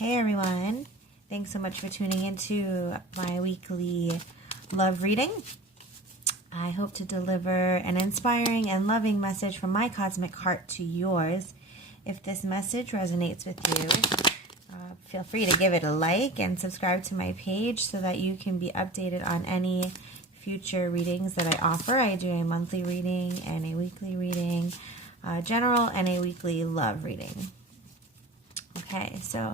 Hey everyone, thanks so much for tuning into my weekly love reading. I hope to deliver an inspiring and loving message from my cosmic heart to yours. If this message resonates with you, feel free to give it a like and subscribe to my page so that you can be updated on any future readings that I offer. I do a monthly reading and a weekly reading, general and a weekly love reading. Okay, so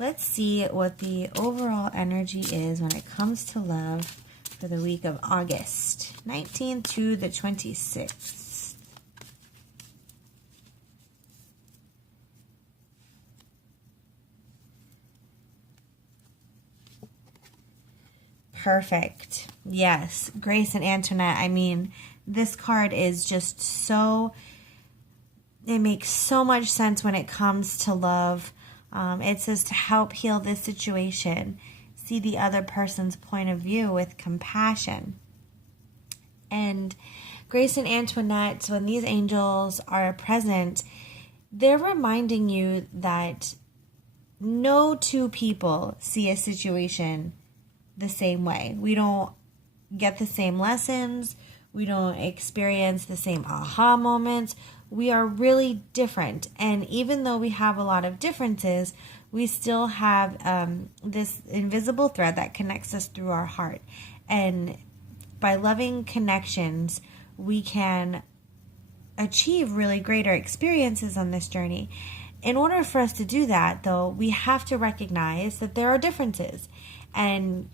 let's see what the overall energy is when it comes to love for the week of August 19th to the 26th. Perfect. Yes, Grace and Antoinette. I mean, this card is just so, it makes so much sense when it comes to love. It says to help heal this situation, see the other person's point of view with compassion. And Grace and Antoinette, when these angels are present, they're reminding you that no two people see a situation the same way. We don't get the same lessons. We don't experience the same aha moments. We are really different. And even though we have a lot of differences, we still have this invisible thread that connects us through our heart. And by loving connections, we can achieve really greater experiences on this journey. In order for us to do that, though, we have to recognize that there are differences. And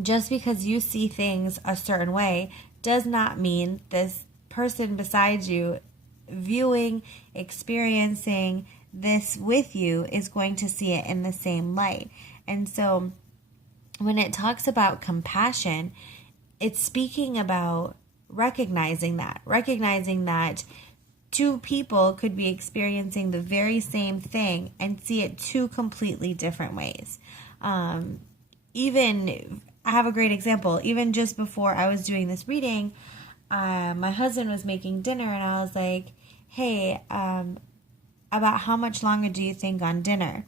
just because you see things a certain way does not mean this person beside you viewing, experiencing this with you is going to see it in the same light. And so when it talks about compassion, it's speaking about recognizing that two people could be experiencing the very same thing and see it two completely different ways. Even, I have a great example. Even just before I was doing this reading, my husband was making dinner and I was like, hey, about how much longer do you think on dinner?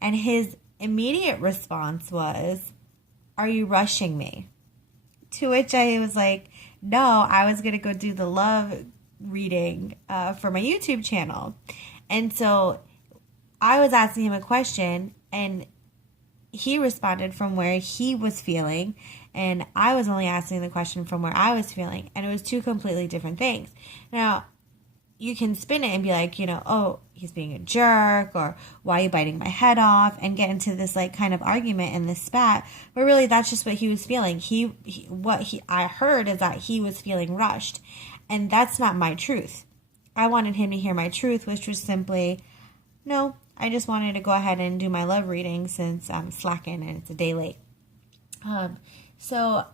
And his immediate response was, are you rushing me? To which I was like, no, I was going to go do the love reading for my YouTube channel. And so I was asking him a question and he responded from where he was feeling, and I was only asking the question from where I was feeling, and it was two completely different things. Now, you can spin it and be like, oh, he's being a jerk, or why are you biting my head off, and get into this like kind of argument and this spat. But really, that's just what he was feeling. I heard is that he was feeling rushed, and that's not my truth. I wanted him to hear my truth, which was simply, no, I just wanted to go ahead and do my love reading since I'm slacking and it's a day late. So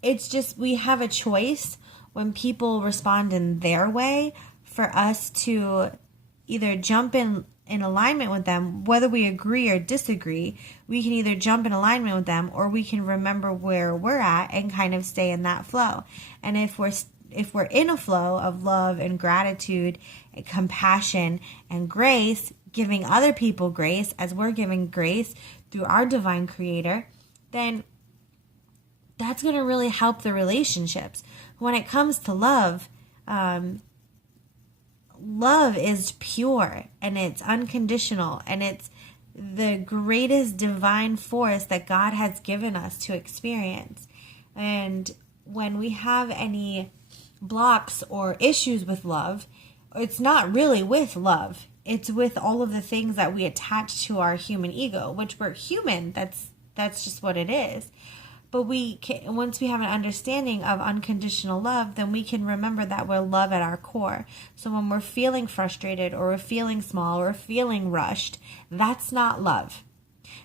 it's just, we have a choice when people respond in their way for us to either jump in alignment with them, whether we agree or disagree. We can either jump in alignment with them, or we can remember where we're at and kind of stay in that flow. And if we're in a flow of love and gratitude and compassion and grace, giving other people grace as we're giving grace through our divine creator, then that's going to really help the relationships. When it comes to love, love is pure and it's unconditional, and it's the greatest divine force that God has given us to experience. And when we have any blocks or issues with love, it's not really with love. It's with all of the things that we attach to our human ego, which we're human. That's just what it is. But once we have an understanding of unconditional love, then we can remember that we're love at our core. So when we're feeling frustrated, or we're feeling small, or we're feeling rushed, that's not love.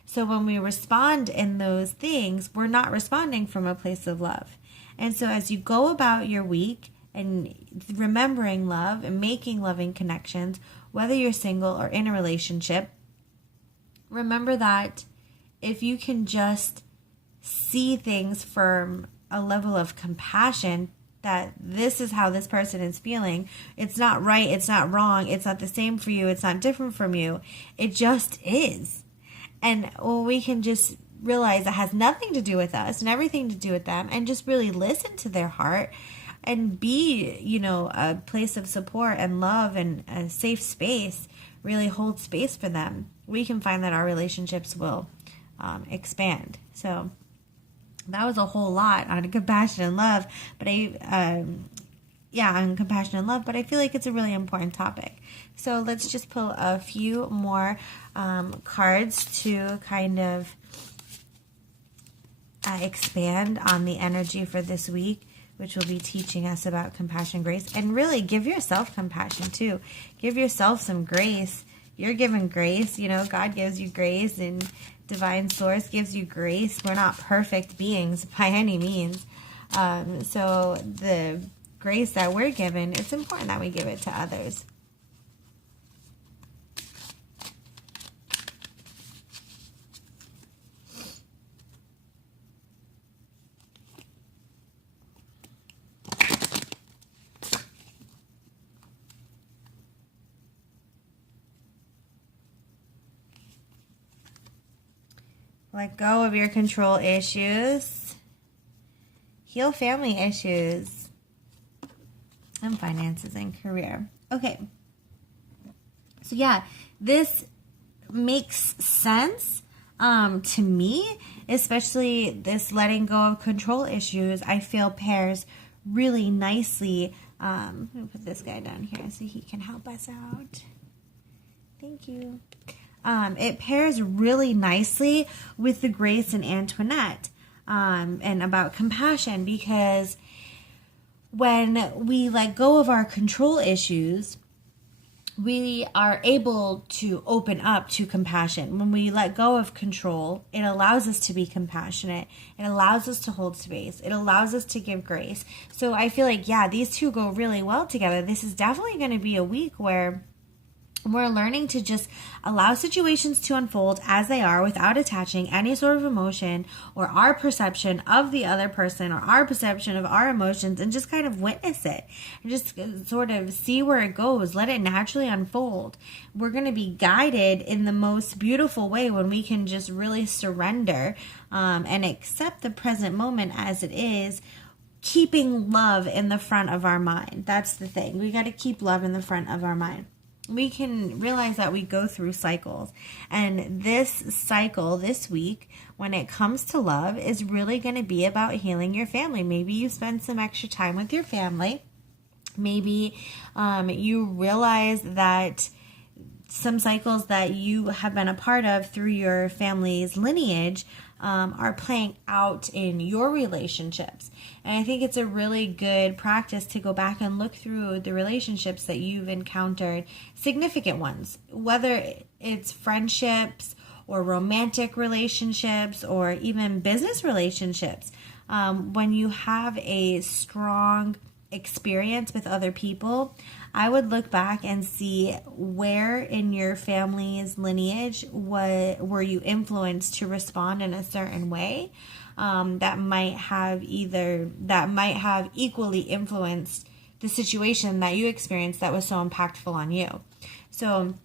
So when we respond in those things, we're not responding from a place of love. And so as you go about your week and remembering love and making loving connections, whether you're single or in a relationship, remember that if you can just see things from a level of compassion, that this is how this person is feeling. It's not right. It's not wrong. It's not the same for you. It's not different from you. It just is. And we can just realize it has nothing to do with us and everything to do with them, and just really listen to their heart and be, a place of support and love and a safe space, really hold space for them. We can find that our relationships will expand. So that was a whole lot on compassion and love, but on compassion and love, but I feel like it's a really important topic. So let's just pull a few more cards to kind of expand on the energy for this week, which will be teaching us about compassion, grace, and really give yourself compassion too. Give yourself some grace. You're given grace, God gives you grace, and divine source gives you grace. We're not perfect beings by any means. So the grace that we're given, it's important that we give it to others. Let go of your control issues. Heal family issues. And finances and career. Okay. So yeah, this makes sense to me, especially this letting go of control issues. I feel pairs really nicely. I'm going to put this guy down here so he can help us out. Thank you. It pairs really nicely with the Grace and Antoinette and about compassion, because when we let go of our control issues, we are able to open up to compassion. When we let go of control, it allows us to be compassionate. It allows us to hold space. It allows us to give grace. So I feel like, these two go really well together. This is definitely going to be a week where we're learning to just allow situations to unfold as they are without attaching any sort of emotion or our perception of the other person or our perception of our emotions, and just kind of witness it and just sort of see where it goes. Let it naturally unfold. We're going to be guided in the most beautiful way when we can just really surrender and accept the present moment as it is, keeping love in the front of our mind. That's the thing. We got to keep love in the front of our mind. We can realize that we go through cycles, and this cycle this week, when it comes to love, is really going to be about healing your family. Maybe you spend some extra time with your family. Maybe you realize that some cycles that you have been a part of through your family's lineage are playing out in your relationships. And I think it's a really good practice to go back and look through the relationships that you've encountered, significant ones, whether it's friendships or romantic relationships or even business relationships. When you have a strong experience with other people, I would look back and see where in your family's lineage were you influenced to respond in a certain way that might have equally influenced the situation that you experienced that was so impactful on you. So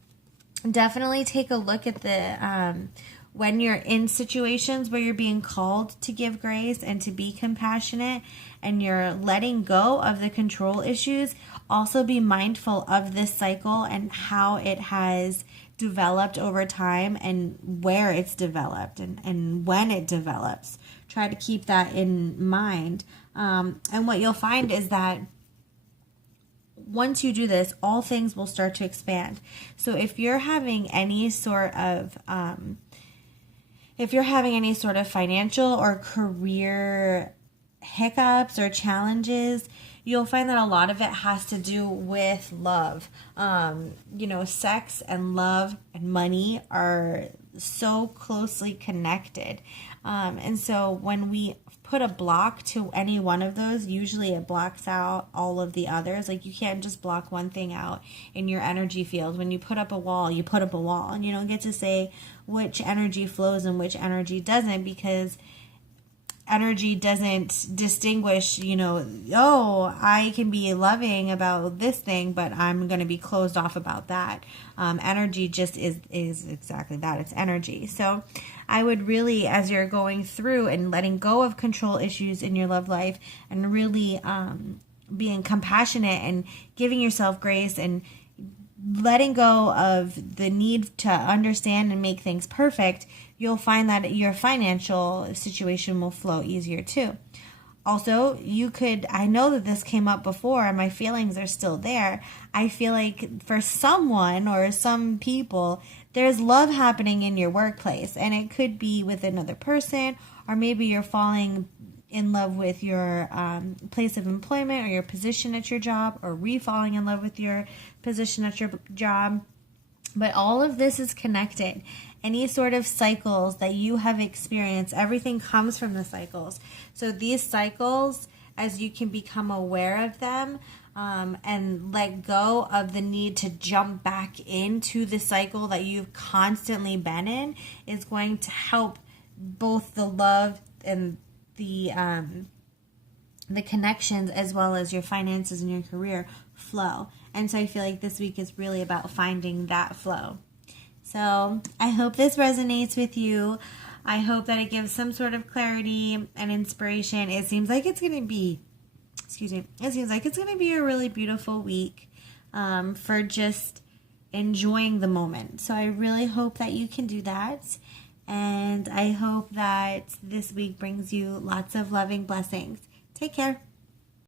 definitely take a look at the when you're in situations where you're being called to give grace and to be compassionate and you're letting go of the control issues, also be mindful of this cycle and how it has developed over time and where it's developed and when it develops. Try to keep that in mind. And what you'll find is that once you do this, all things will start to expand. So if you're having any sort of financial or career hiccups or challenges, you'll find that a lot of it has to do with love. Sex and love and money are so closely connected. And so when we put a block to any one of those, usually it blocks out all of the others. Like, you can't just block one thing out in your energy field. When you put up a wall, you put up a wall, and you don't get to say which energy flows and which energy doesn't, because energy doesn't distinguish, oh, I can be loving about this thing, but I'm going to be closed off about that. Energy just is exactly that. It's energy. So I would really, as you're going through and letting go of control issues in your love life, and really being compassionate and giving yourself grace and letting go of the need to understand and make things perfect, you'll find that your financial situation will flow easier too. Also, I know that this came up before and my feelings are still there. I feel like for someone or some people, there's love happening in your workplace, and it could be with another person, or maybe you're falling in love with your place of employment or your position at your job, or re-falling in love with your position at your job. But all of this is connected. Any sort of cycles that you have experienced, everything comes from the cycles. So these cycles, as you can become aware of them and let go of the need to jump back into the cycle that you've constantly been in, is going to help both the love and the connections, as well as your finances and your career, flow. And so I feel like this week is really about finding that flow. So I hope this resonates with you. I hope that it gives some sort of clarity and inspiration. It seems like it's going to be, a really beautiful week for just enjoying the moment. So I really hope that you can do that. And I hope that this week brings you lots of loving blessings. Take care.